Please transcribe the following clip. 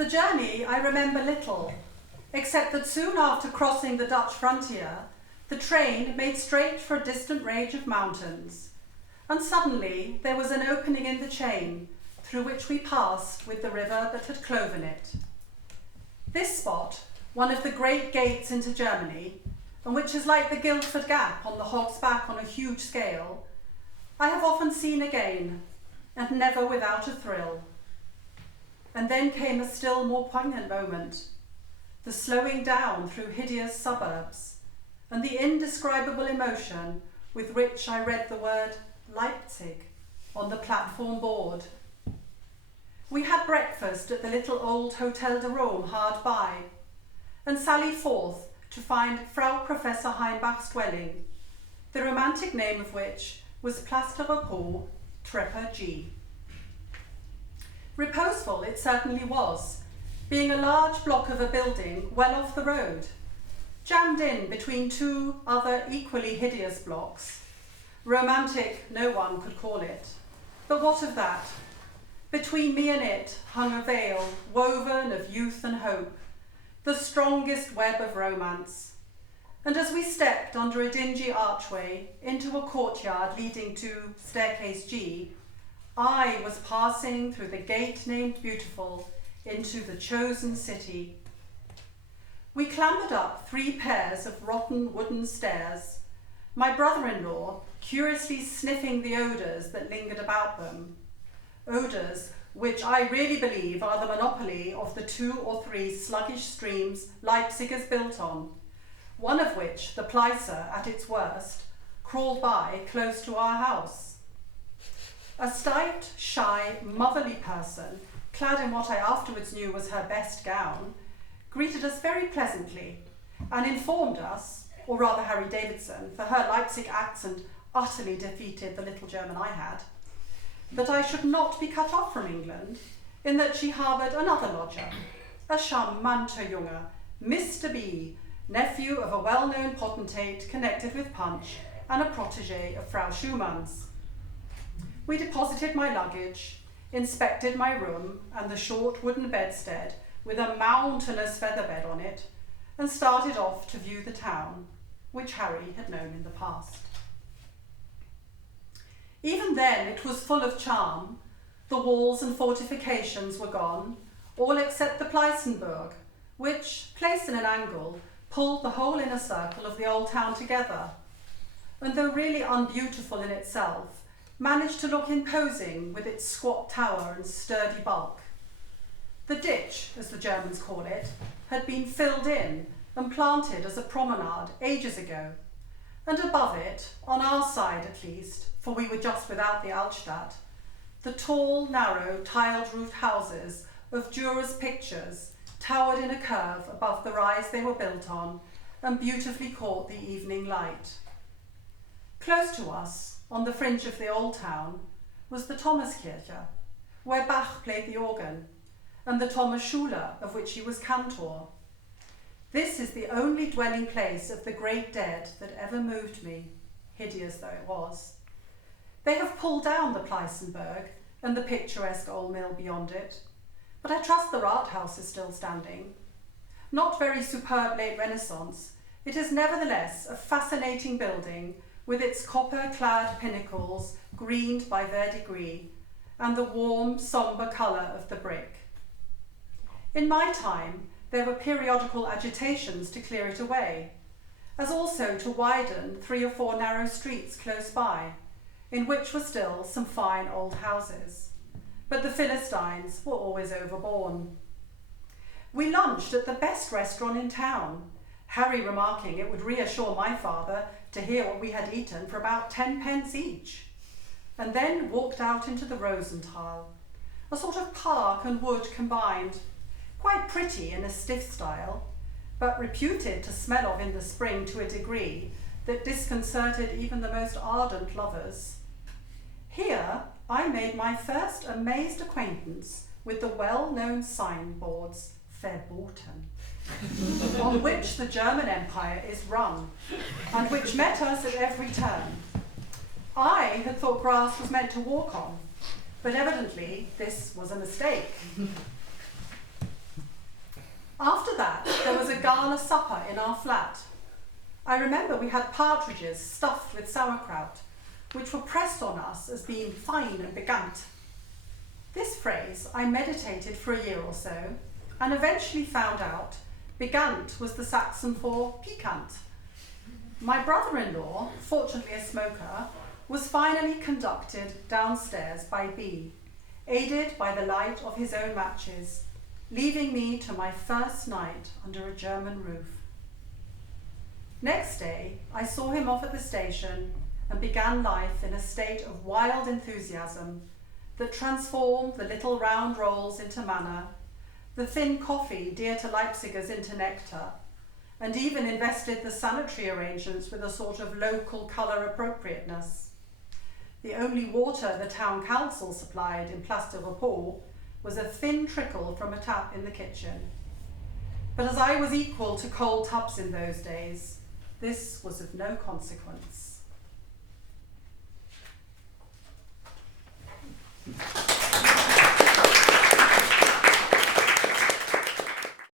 the journey I remember little, except that soon after crossing the Dutch frontier, the train made straight for a distant range of mountains, and suddenly there was an opening in the chain through which we passed with the river that had cloven it. This spot, one of the great gates into Germany, and which is like the Guildford Gap on the Hog's Back on a huge scale, I have often seen again, and never without a thrill. And then came a still more poignant moment, the slowing down through hideous suburbs, and the indescribable emotion with which I read the word Leipzig on the platform board. We had breakfast at the little old Hotel de Rome hard by, and sallied forth to find Frau Professor Heinbach's dwelling, the romantic name of which was Place de Repos, Treppe G. Reposeful it certainly was, being a large block of a building well off the road, jammed in between two other equally hideous blocks. Romantic no one could call it, but what of that? Between me and it hung a veil woven of youth and hope, the strongest web of romance. And as we stepped under a dingy archway into a courtyard leading to staircase G, I was passing through the gate named Beautiful into the chosen city. We clambered up 3 pairs of rotten wooden stairs, my brother-in-law curiously sniffing the odours that lingered about them, odours which I really believe are the monopoly of the 2 or 3 sluggish streams Leipzig is built on, one of which, the Pleißer at its worst, crawled by close to our house. A stout, shy, motherly person, clad in what I afterwards knew was her best gown, greeted us very pleasantly and informed us, or rather Harry Davidson, for her Leipzig accent utterly defeated the little German I had, that I should not be cut off from England, in that she harboured another lodger, a charmanter Junge, Mr. B, nephew of a well-known potentate connected with Punch and a protégé of Frau Schumann's. We deposited my luggage, inspected my room and the short wooden bedstead with a mountainous featherbed on it, and started off to view the town, which Harry had known in the past. Even then it was full of charm. The walls and fortifications were gone, all except the Pleißenburg, which, placed in an angle, pulled the whole inner circle of the old town together, and though really unbeautiful in itself, managed to look imposing with its squat tower and sturdy bulk. The ditch, as the Germans call it, had been filled in and planted as a promenade ages ago, and above it, on our side at least, for we were just without the Altstadt, the tall, narrow, tiled-roofed houses of Dürer's pictures towered in a curve above the rise they were built on and beautifully caught the evening light. Close to us, on the fringe of the old town, was the Thomaskirche, where Bach played the organ, and the Thomas Schule, of which he was cantor. This is the only dwelling place of the great dead that ever moved me, hideous though it was. They have pulled down the Pleißenburg and the picturesque old mill beyond it, but I trust the Rathaus is still standing. Not very superb late Renaissance, it is nevertheless a fascinating building with its copper-clad pinnacles greened by verdigris and the warm, sombre colour of the brick. In my time, there were periodical agitations to clear it away, as also to widen 3 or 4 narrow streets close by, in which were still some fine old houses. But the Philistines were always overborne. We lunched at the best restaurant in town, Harry remarking it would reassure my father to hear what we had eaten for about 10 pence each, and then walked out into the Rosenthal, a sort of park and wood combined, quite pretty in a stiff style, but reputed to smell of in the spring to a degree that disconcerted even the most ardent lovers. Here I made my first amazed acquaintance with the well-known signboards Verboten, on which the German Empire is run, and which met us at every turn. I had thought grass was meant to walk on, but evidently this was a mistake. After that, there was a gala supper in our flat. I remember we had partridges stuffed with sauerkraut, which were pressed on us as being fine and begant. This phrase I meditated for a year or so, and eventually found out begant was the Saxon for piquant. My brother-in-law, fortunately a smoker, was finally conducted downstairs by B, aided by the light of his own matches, leaving me to my first night under a German roof. Next day, I saw him off at the station and began life in a state of wild enthusiasm that transformed the little round rolls into manna, the thin coffee dear to Leipzigers into nectar, and even invested the sanitary arrangements with a sort of local colour appropriateness. The only water the town council supplied in Place de Repos was a thin trickle from a tap in the kitchen. But as I was equal to cold tubs in those days, this was of no consequence.